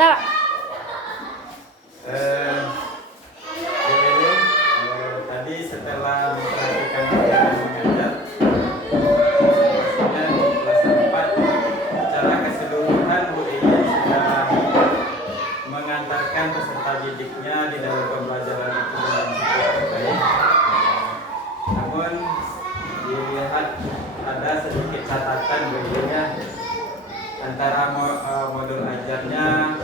Nah, Jadi, tadi setelah memperhatikan kegiatan mengajar, maksudnya di kelas 4 secara keseluruhan Bu Iin sudah mengantarkan peserta didiknya di dalam pembelajaran itu dengan cukup baik. Namun dilihat ada sedikit catatan Bu Iin ya, antara modul ajarnya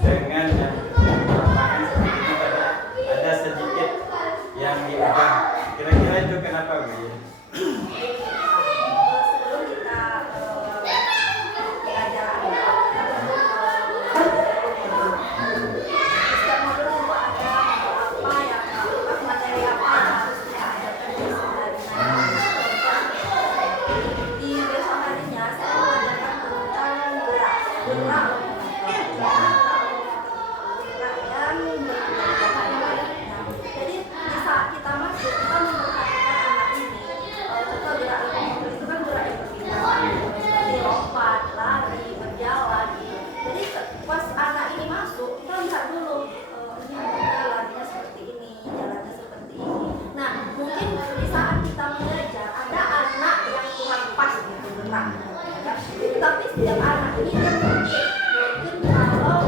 dengan yang lapangan seperti ini ada sedikit yang diubah. Kira-kira itu kenapa Bu Iin? Sebelum kita belajar setiap modul itu ada apa yang materi apa yang harus kita ajarkan di besok harinya saya mengajarkan tentang gerak yang jadi di saat kita masuk kita memperhatikan anak ini contoh gerak lokomotor itu kan gerak yang berpindah seperti lompat, lari, berjalan jadi pas anak ini masuk kita lihat dulu ini anaknya larinya seperti ini, jalannya seperti ini. Nah mungkin di saat kita mengajar ada anak yang kurang pas gitu geraknya tapi setiap anak ini kan mungkin kalau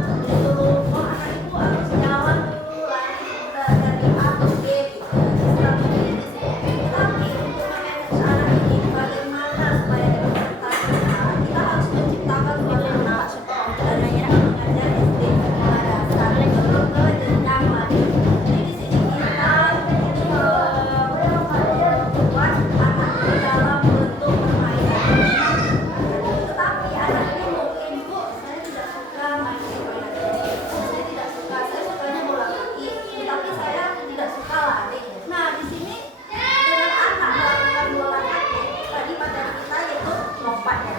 disuruh anak ibu harus jalan dulu lari dari A ke B gitu tapi untuk memanage anak ini bagaimana supaya dia berprestasi kita harus menciptakan suatu anak dan kita mengajar SD sekolah dasar sebelum ke jenjang lagi jadi di sini kita membuat anak di dalam bentuk permainan tetapi anak ini mungkin Bu saya tidak suka main di mainan ini saya tidak suka, saya sukanya bola kaki tapi saya tidak suka lari. Nah di sini dengan anak melakukan bola kaki tadi materi kita yaitu lompat ya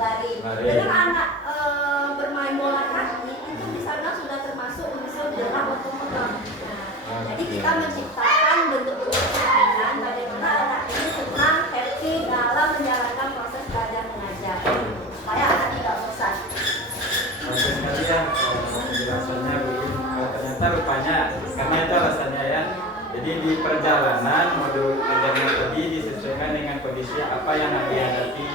lari. Dengan anak bermain bola kaki itu di sana sudah termasuk unsur gerak otomotor. Jadi kita menciptakan bentuk-bentuk permainan bagaimana anak ini senang, happy dalam menjalankan proses belajar mengajar supaya anak tidak bosan. Bagus sekali ya penjelasannya Bu Iin. Ternyata rupanya karena itu alasannya ya. Jadi di perjalanan modul ajarnya tadi disesuaikan dengan kondisi apa yang dihadapi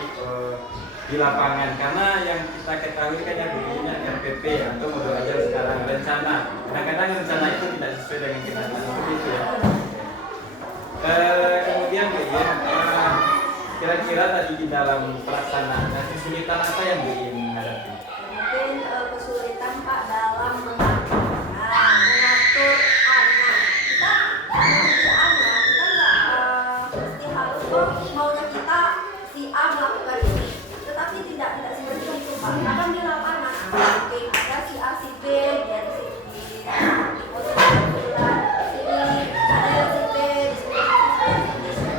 di lapangan. Karena yang kita ketahui kan ya Bu Iin RPP atau modul ajar sekarang rencana. Kadang-kadang rencana itu tidak sesuai dengan kenyataan seperti itu ya. Kemudian Bu Iin, kira-kira tadi di dalam pelaksanaan kesulitan apa yang Bu Iin hadapi? Mungkin kesulitan Pak dalam mengatur anak. Kita mengatur anak, kita nggak mesti harus maunya kita si A melakukan ini, tetapi tidak seperti itu Pak. Kadang di lapangan mungkin ada si A si B dia di sini di posisi sebelah sini ada yang si B di sini.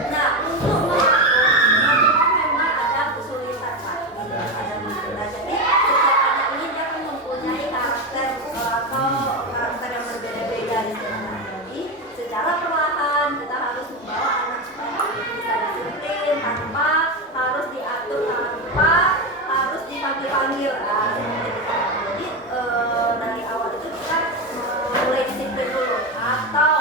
Nah untuk mengatur memang ada kesulitan Pak. Nah, jadi setiap anak ini dia kan mempunyai karakter atau karakter yang berbeda-beda di sana. Jadi secara perlahan kita harus membawa anak supaya bisa disiplin tanpa harus diatur, tanpa harus dipanggil-panggil. Jadi dari awal itu kita mulai disiplin dulu atau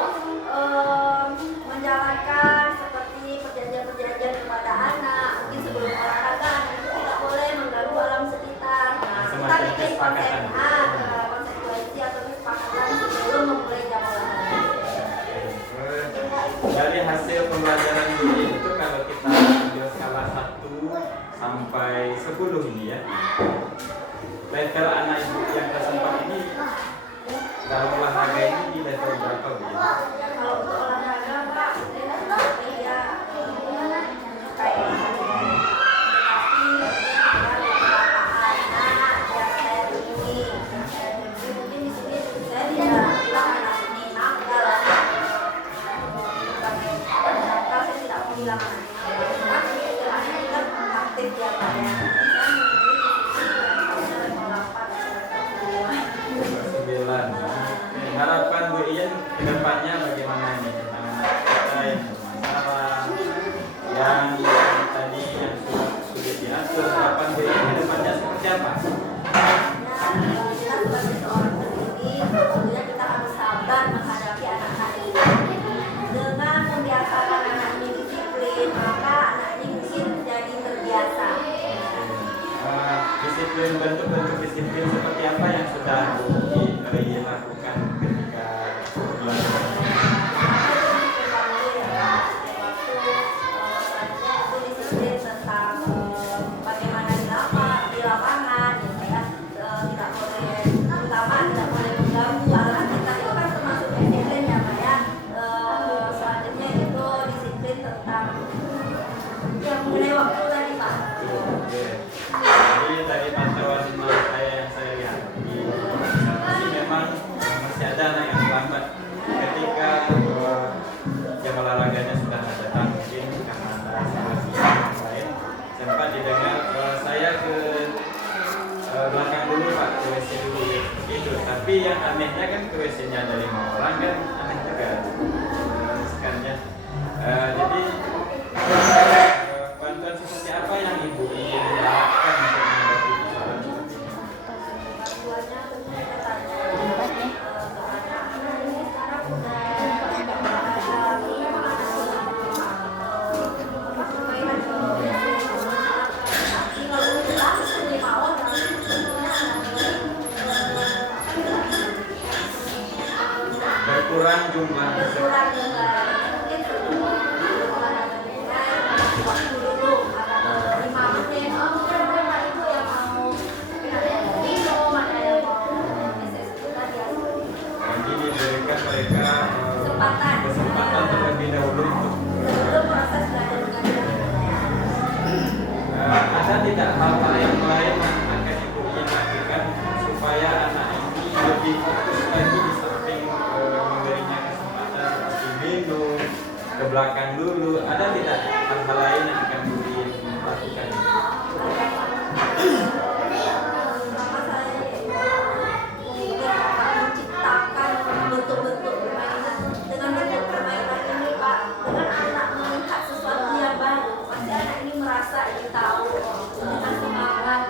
menjalankan seperti perjanjian-perjanjian kepada anak. Mungkin sebelum olahraga anak itu tidak boleh mengganggu alam sekitar. Nah, kita bikin konsekuensi atau kesepakatan sebelum memulai jam olahraga. Dari hasil pembelajaran Bu Iin itu kalau kita ambil skala 1 sampai 10 ini ya, level anak ibu yang kelas 4 ini dalam olahraga ini di level berapa Bu Iin? Kalau untuk olahraga Pak, ya kayak tetapi ada beberapa anak yang saya temui. Jadi mungkin di sini saya tidak bilang anak ini nakal. Nakal saya tidak mau bilang anak ini nakal. Istilahnya kita aktif ya Pak ya. Saya memilih di sini level 8 level 9. 9. Harapan Bu Iin ke depannya bagaimana ini? bentuk-bentuk disiplin seperti apa yang sudah dilakukan ketika belajar? Bagaimana di lapangan, gitu ya, tidak boleh, terutama tidak boleh mengganggu. Karena kita itu kan termasuk disiplin ya, Pak ya. Selanjutnya itu disiplin tentang yang mengenai waktu tadi, Pak. Oke. Jadi dari pantauan saya yang saya lihat di sini memang masih ada anak yang terlambat ketika jam olahraganya sudah datang, mungkin karena ada situasi yang lain. Sempat didengar saya ke belakang dulu Pak, ke WC dulu gitu. Tapi yang anehnya kan ke WC-nya ada 5 orang kan aneh juga sekarangnya. Jadi bantuan seperti apa yang Ibu ingin lakukan untuk menghadapi persoalan seperti ini? Bantuannya tentunya tanya untuk anak-anak ini sekarang udah tidak ada memang ada permainan tapi kalau langsung 5 orang tentunya Berkurang jumlah berkurang juga mungkin waktu dulu ada 5 menit mungkin mereka itu yang mau mungkin ada yang mau minum, ada yang mau SS tadi ya. jadi diberikan mereka Kesempatan. kesempatan terlebih dahulu untuk Sebelum proses belajar mengajar. ada tidak hal-hal yang lain yang akan Ibu ingin lakukan supaya anak ini lebih fokus lagi di samping memberinya kesempatan seperti minum ke belakang dulu, ada tidak hal-hal lain yang akan Ibu ingin lakukan? Pertama saya menciptakan bentuk-bentuk permainan. Dengan bentuk permainan ini Pak, dengan anak melihat sesuatu yang baru, pasti anak ini merasa ingin tahu dengan semangat.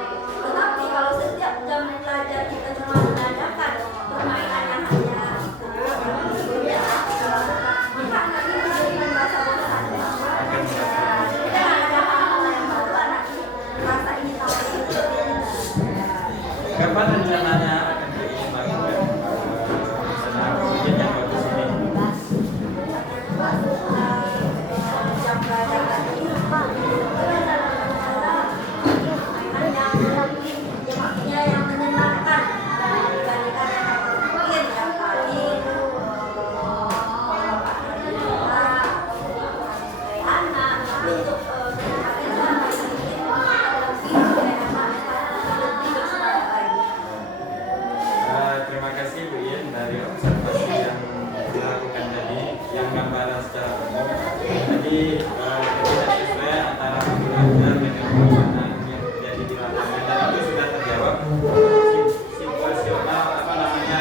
Tetapi kalau setiap jam belajar kita cuma menanyakan permainan yang hanya sebelumnya dilakukan, maka anak ini menjadi merasa bosan. Dengan ada hal-hal yang baru, anak ini merasa ingin tahu. Kapan rencananya akan ingin lakukan misalnya proyek yang bagus ini? Jam belajar tadi mainan yang maksudnya yang menyenangkan dibandingkan yang mungkin yang tadi anak tapi untuk Terima kasih Bu Yen dari observasi yang dilakukan tadi, yang gambaran secara umum. Jadi ketidaksesuaian antara belajar dengan pelaksanaan yang terjadi di lapangan dan itu sudah terjawab. Situasional apa namanya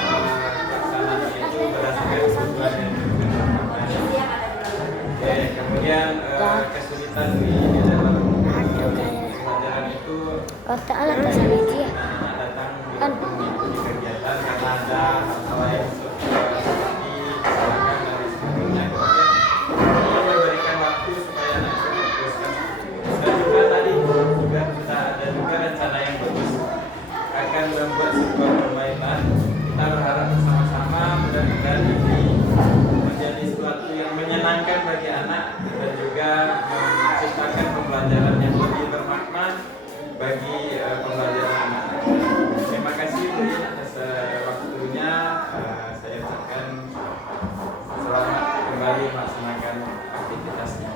pelaksanaan itu berdasarkan kebutuhan dan kebutuhan lapangan. Oke, kemudian kesulitan di dalam pelajaran itu Otak alat pasal biji ya. anak datang Kan. mengikuti kegiatan karena ada hal-hal lain seperti silakan dan sebagainya. Kemudian memberikan waktu supaya anak itu fokuskan. Dan juga tadi juga kita ada juga rencana yang bagus akan membuat sebuah permainan. Kita berharap bersama-sama mudah-mudahan ini menjadi sesuatu yang menyenangkan bagi anak dan juga menciptakan pembelajaran yang lebih bermakna bagi pembelajaran anak. Terima kasih Bu Yen atas waktunya. Saya ucapkan selamat kembali melaksanakan aktivitasnya.